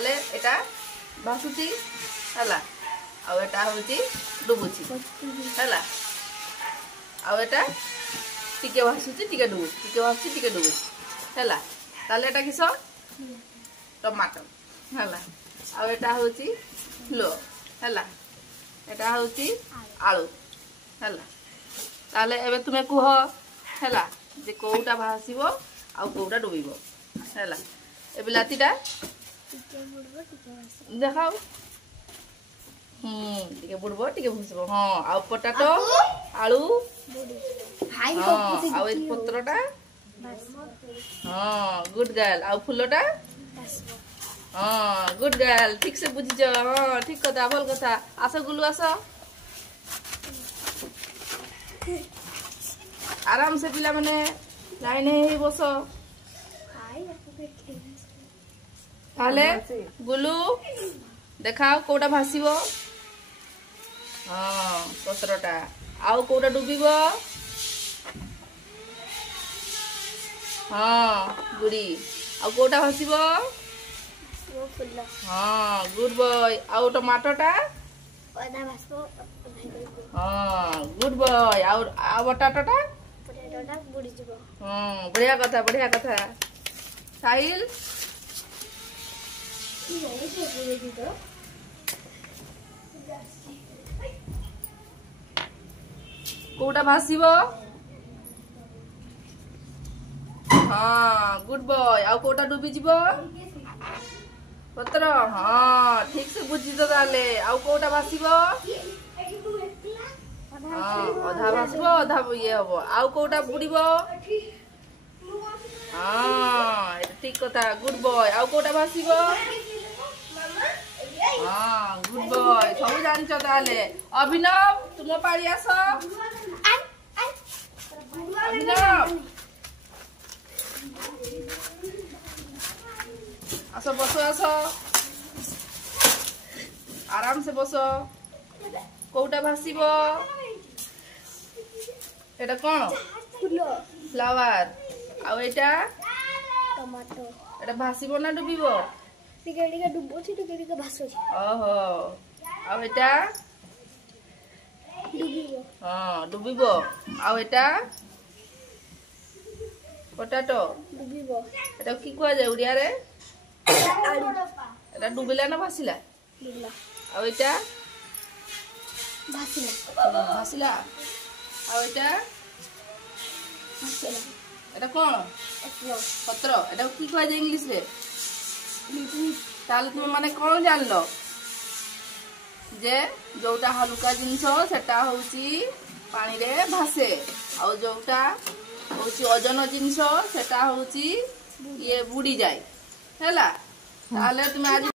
ताले एटा भासुची हला आ एटा होची डुबुची हला आ एटा टिके भासुची टिके डुबुची टिके भासुची टिके डुबुची हला ताले एटा किस टमाटो हला आ एटा होची फ्लो हला एटा होची आलू हला ताले एबे तुमे कुह हला जे कोउटा भासीबो आ कोउटा डुबिबो हला ए बिलातीटा टिके बुडबो टिके भासीबो देखाओ टिके बुडबो टिके भासीबो हां आ पोटैटो आलू हां आ ए पत्रटा हां गुड गर्ल आ फुलोटा हां गुड गर्ल ठीक से बुझिज हां ठीक कथा भल कथा आसो गुलु आसो आराम से पिला माने लाइन हे बस ताले गुलु देखाओ कोटा भासीबो हां पत्रटा आउ कोटा डुबिबो हां गुडी आउ कोटा भासीबो वो फुल्ला हां गुड बॉय आउ टमाटोटा ओदा भासबो हां गुड बॉय आउ बटाटाटा बटाटाटा बुडी जबो हां बढ़िया कथा साहिल कोटा भासीबो हां गुड बॉय आउ कोटा डुबी जीवो पत्र हां ठीक से बुझी तो ताले आउ कोटा भासीबो हां आधा भासबो आधा ये हबो आउ कोटा बुडीबो हां एटा ठीक कथा गुड बॉय आउ कोटा भासीबो हां गुड बॉय सब जानिछ ताले अभिनव तुम पाड़ी आसो अभिनव आसो बसो आसो आराम से बसो कोटा भासीबो एटा कोन फ्लावर आ एटा टमाटो एटा भासीबो ना डुबिबो टिके टिके डुबो टिके टिके भासो ओहो आ एटा डुबिबो हां डुबिबो आ एटा पोटैटो डुबिबो एटा की कोआ जाय उड़िया रे आलू एटा डुबिला ना भासिला डुबिला आ एटा भासिला आ एटा भासिला एटा कोन पत्र एटा की कोआ जाय इंग्लिश रे ताले तुम माने कोन जानलो जे जोटा हलुका जिंसो सेटा होउची पानी रे भासे आ जोटा होउची ओजन जिंसो सेटा होउची ये बुडी जाय हैला ताले तुम आज